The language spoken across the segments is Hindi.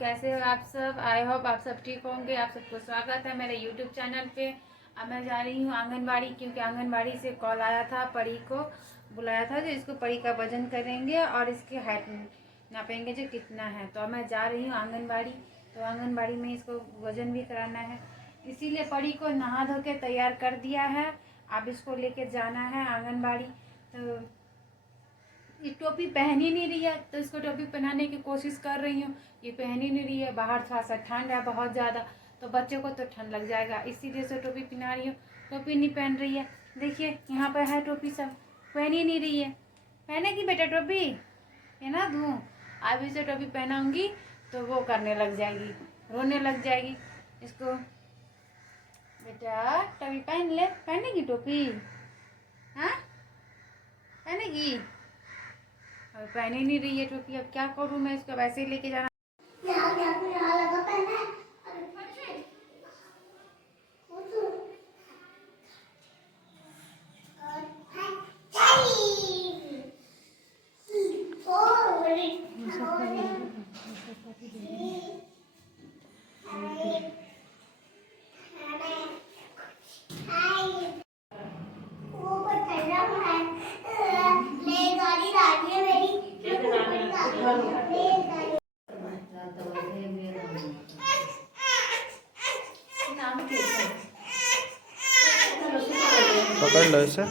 कैसे हो आप सब। आई होप आप सब ठीक होंगे। आप सबको स्वागत है मेरे यूट्यूब चैनल पे। अब मैं जा रही हूँ आंगनबाड़ी, क्योंकि आंगनबाड़ी से कॉल आया था, परी को बुलाया था, जो इसको परी का वजन करेंगे और इसकी हाइट नापेंगे जो कितना है। तो अब मैं जा रही हूँ आंगनबाड़ी। तो आंगनबाड़ी में इसको वजन भी कराना है, इसीलिए परी को नहा धो के तैयार कर दिया है। अब इसको लेके जाना है आंगनबाड़ी। तो ये टोपी पहन ही नहीं रही है, तो इसको टोपी पहनाने की कोशिश कर रही हूँ। ये पहन ही नहीं रही है, बाहर थोड़ा सा ठंड है बहुत ज़्यादा, तो बच्चों को तो ठंड लग जाएगा, इसीलिए से टोपी पहना रही हूँ। टोपी नहीं पहन रही है, देखिए यहाँ पर है टोपी, सब पहन ही नहीं रही है। पहनेगी बेटा टोपी, है ना धूँ। अब इसे टोपी पहनाऊँगी तो वो करने लग जाएगी, रोने लग जाएगी। इसको बेटा टोपी पहन ले, पहनेगी टोपी, हाँ पहनेगी। और पहन ही नहीं रही है टोपी, अब क्या करूँ मैं, इसको वैसे ही लेके जाना। पकड़ लो इसे,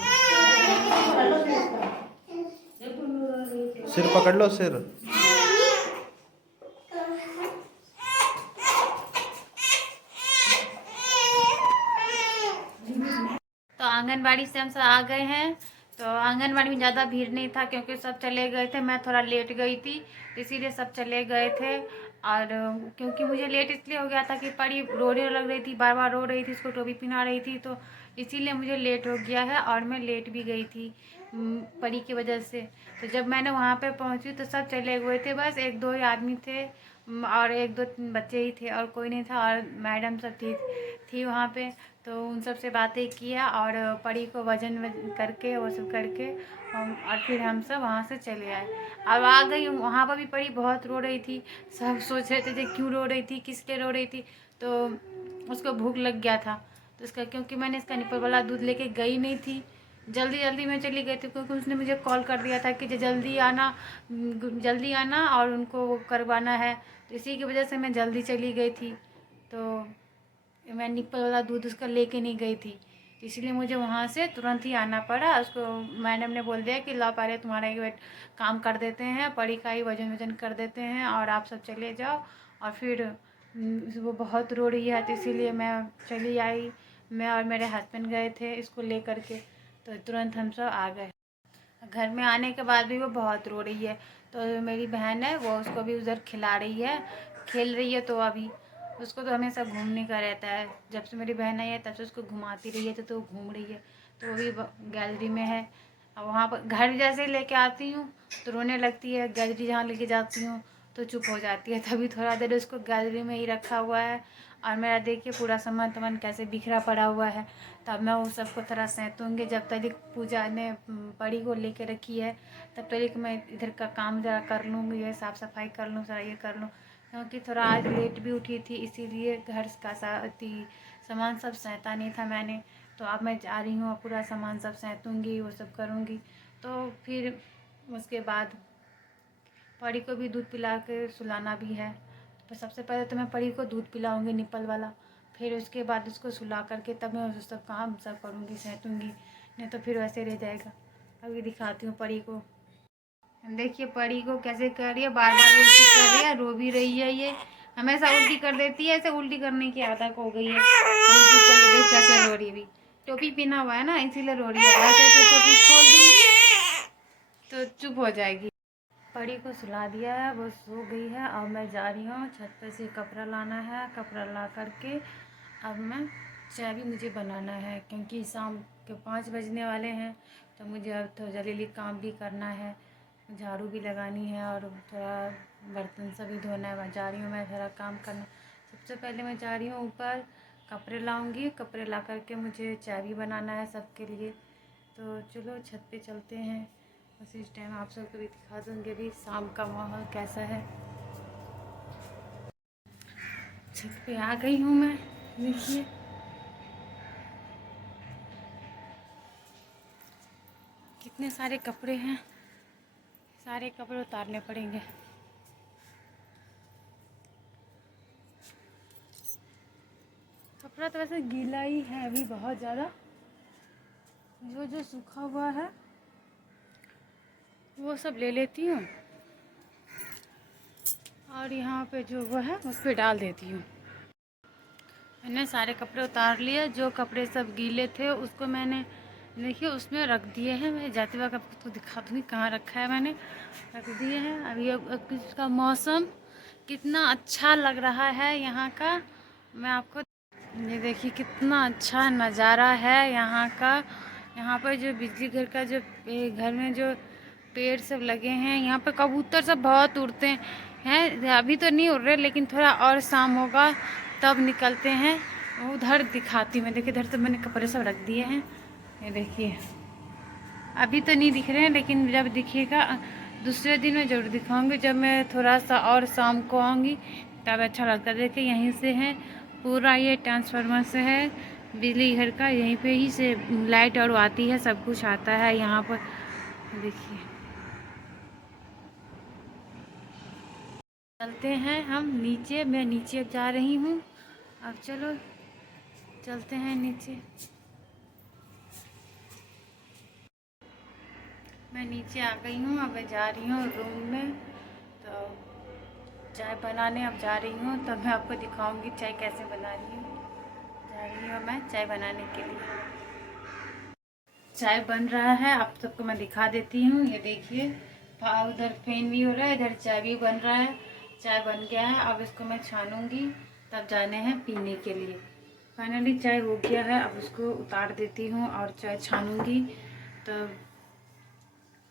सिर पकड़ लो सिर। तो आंगनबाड़ी से हम सब आ गए हैं। तो आंगनबाड़ी में ज़्यादा भीड़ नहीं था, क्योंकि सब चले गए थे, मैं थोड़ा लेट गई थी, इसीलिए सब चले गए थे। और क्योंकि मुझे लेट इसलिए हो गया था कि परी रोने लग रही थी, बार बार रो रही थी, इसको टोपी पहना रही थी, तो इसीलिए मुझे लेट हो गया है। और मैं लेट भी गई थी परी की वजह से। तो जब मैंने वहाँ पे पहुँची तो सब चले गए थे, बस एक दो ही आदमी थे और एक दो बच्चे ही थे, और कोई नहीं था, और मैडम सब थी वहाँ पे। तो उन सब से बातें किया और परी को वजन करके वो सब करके और फिर हम सब वहाँ से चले आए। अब आ गई हूँ, वहाँ पर भी परी बहुत रो रही थी, सब सोच रहे थे क्यों रो रही थी, किस लिए रो रही थी। तो उसको भूख लग गया था, तो इसका क्योंकि मैंने इसका निपल वाला दूध लेके गई नहीं थी, जल्दी जल्दी में चली गई थी, क्योंकि उसने मुझे कॉल कर दिया था कि जल्दी आना और उनको करवाना है, तो इसी की वजह से मैं जल्दी चली गई थी। तो मैं निप्पल वाला दूध उसका लेके नहीं गई थी, इसलिए मुझे वहाँ से तुरंत ही आना पड़ा। उसको मैडम ने बोल दिया कि ला पा रहे तुम्हारा एक वेट काम कर देते हैं, परी का ही वजन कर देते हैं और आप सब चले जाओ। और फिर वो बहुत रो रही है, तो इसीलिए मैं चली आई। मैं और मेरे हस्बैंड गए थे इसको ले करके, तो तुरंत हम सब आ गए। घर में आने के बाद भी वो बहुत रो रही है, तो मेरी बहन है वो उसको भी उधर खिला रही है, खेल रही है। तो अभी उसको तो हमेशा घूमने का रहता है, जब से मेरी बहन आई है तब से उसको घुमाती रही है, तो वो घूम रही है। तो वो भी गैलरी में है। और वहाँ पर घर जैसे लेके आती हूँ तो रोने लगती है, गैलरी जहाँ लेके जाती हूँ तो चुप हो जाती है। तभी थोड़ा देर उसको गैलरी में ही रखा हुआ है। और मेरा देखिए पूरा सामान कैसे बिखरा पड़ा हुआ है। तब मैं उस सबको थोड़ा सैतूँगी, जब तक पूजा ने परी को लेके रखी है तब तक मैं इधर का काम ज़रा कर लूँगी, ये साफ़ सफाई कर लूँ, सारा ये कर लूँ, क्योंकि थोड़ा आज लेट भी उठी थी, इसीलिए घर का सामान सब सैंता नहीं था मैंने। तो अब मैं जा रही हूँ, पूरा सामान सब सैतूँगी, वो सब करूँगी। तो फिर उसके बाद परी को भी दूध पिला के सुलाना भी है। तो सबसे पहले तो मैं परी को दूध पिलाऊंगी निप्पल वाला, फिर उसके बाद उसको सुला करके तब मैं उस सब काम सब करूँगी, सैतूँगी, नहीं तो फिर वैसे रह जाएगा। अभी दिखाती हूँ परी को। देखिए परी को कैसे कर रही है, बार बार उल्टी कर रही है, रो भी रही है। ये हमेशा उल्टी कर देती है, ऐसे उल्टी करने की आदत हो गई है। उल्टी करके देख कैसे रो रही है। अभी टोपी पहना हुआ है ना, इसीलिए रो रही है, ऐसे ऐसे टोपी खोल दूँगी तो चुप हो जाएगी। परी को सुला दिया है, वो सो गई है। अब मैं जा रही हूँ छत पे से कपड़ा लाना है, कपड़ा ला करके अब मैं चाय भी मुझे बनाना है, क्योंकि शाम के 5 बजने वाले हैं। तो मुझे अब तो जल्दी काम भी करना है, झाड़ू भी लगानी है और थोड़ा बर्तन सभी धोना है। जा रही हूँ मैं थोड़ा काम करना। सबसे पहले मैं जा रही हूँ ऊपर, कपड़े लाऊंगी, कपड़े ला करके मुझे चाय भी बनाना है सबके लिए। तो चलो छत पे चलते हैं, बस इस टाइम आप सबको भी दिखा दूँगी अभी शाम का माहौल कैसा है। छत पे आ गई हूँ मैं। देखिए कितने सारे कपड़े हैं, सारे कपड़े उतारने पड़ेंगे। कपड़ा तो वैसे गीला ही है अभी बहुत ज़्यादा, जो जो सूखा हुआ है वो सब ले लेती हूँ और यहाँ पे जो वो है उस पर डाल देती हूँ। मैंने सारे कपड़े उतार लिए, जो कपड़े सब गीले थे उसको मैंने देखिए उसमें रख दिए हैं। मैं जाते वक्त आपको दिखा दूँगी कहाँ रखा है, मैंने रख दिए हैं। अभी अब इसका मौसम कितना अच्छा लग रहा है यहाँ का, मैं आपको ये देखिए कितना अच्छा नज़ारा है यहाँ का। यहाँ पर जो बिजली घर का जो घर में जो पेड़ सब लगे हैं, यहाँ पर कबूतर सब बहुत उड़ते हैं। अभी तो नहीं उड़ रहे, लेकिन थोड़ा और शाम होगा तब निकलते हैं। उधर दिखाती हूँ मैं। देखिए इधर तो मैंने कपड़े सब रख दिए हैं, ये देखिए। अभी तो नहीं दिख रहे हैं, लेकिन जब दिखेगा दूसरे दिन में ज़रूर दिखाऊंगी। जब मैं थोड़ा सा और शाम को आऊँगी तब अच्छा लगता है। देखिए यहीं से है पूरा, ये ट्रांसफार्मर से है बिजली घर का, यहीं पे ही से लाइट और आती है, सब कुछ आता है यहाँ पर। देखिए चलते हैं हम नीचे, मैं नीचे जा रही हूँ। अब चलो चलते हैं नीचे। मैं नीचे आ गई हूँ, अब मैं जा रही हूँ रूम में। तो चाय बनाने अब जा रही हूँ, तब मैं आपको दिखाऊंगी चाय कैसे बना रही हूँ। जा रही हूँ मैं चाय बनाने के लिए। चाय बन रहा है, आप सबको मैं दिखा देती हूँ। ये देखिए उधर फैन भी हो रहा है, इधर चाय भी बन रहा है। चाय बन गया है, अब इसको मैं छानूंगी, तब जाने हैं पीने के लिए। फाइनली चाय हो गया है, अब उसको उतार देती हूँ और चाय छानूंगी। तब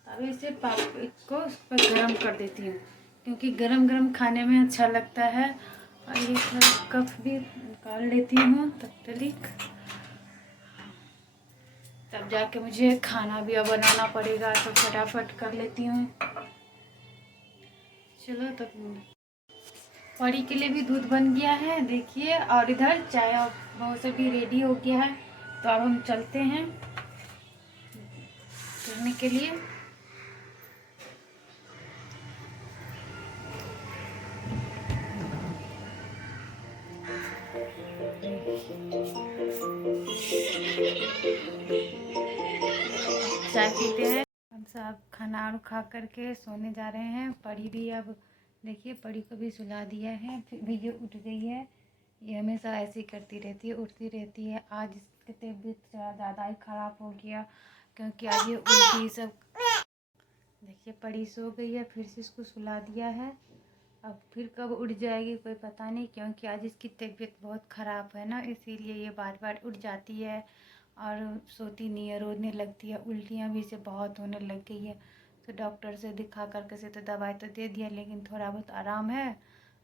तभी से इसको उस पर गर्म कर देती हूँ, क्योंकि गरम गरम खाने में अच्छा लगता है। और ये कप भी निकाल लेती हूँ तब जाके मुझे खाना भी अब बनाना पड़ेगा, तो फटाफट कर लेती हूँ। चलो तो परी के लिए भी दूध बन गया है देखिए, और इधर चाय और वो सब भी रेडी हो गया है। तो अब हम चलते हैं करने के लिए। चाय पीते हैं हम सब, खाना और खा करके सोने जा रहे हैं। परी भी अब देखिए, परी को भी सुला दिया है, फिर भी ये उठ गई है। ये हमेशा ऐसे ही करती रहती है, उठती रहती है। आज इसकी तबीयत ज़्यादा ही ख़राब हो गया, क्योंकि आज ये उल्टी सब। देखिए परी सो गई है, फिर से इसको सुला दिया है। अब फिर कब उठ जाएगी कोई पता नहीं, क्योंकि आज इसकी तबीयत बहुत ख़राब है ना, इसीलिए ये बार बार उठ जाती है और सोती नहीं है, रोने लगती है। उल्टियाँ भी इसे बहुत होने लग गई है। तो डॉक्टर से दिखा करके से तो दवाई तो दे दिया, लेकिन थोड़ा बहुत आराम है,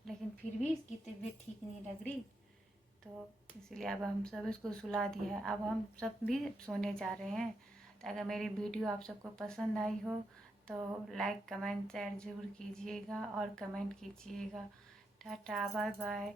लेकिन फिर भी इसकी तबीयत ठीक नहीं लग रही। तो इसीलिए अब हम सब इसको सुला दिया है, अब हम सब भी सोने जा रहे हैं। तो अगर मेरी वीडियो आप सबको पसंद आई हो तो लाइक कमेंट शेयर ज़रूर कीजिएगा और कमेंट कीजिएगा। Tata bye bye.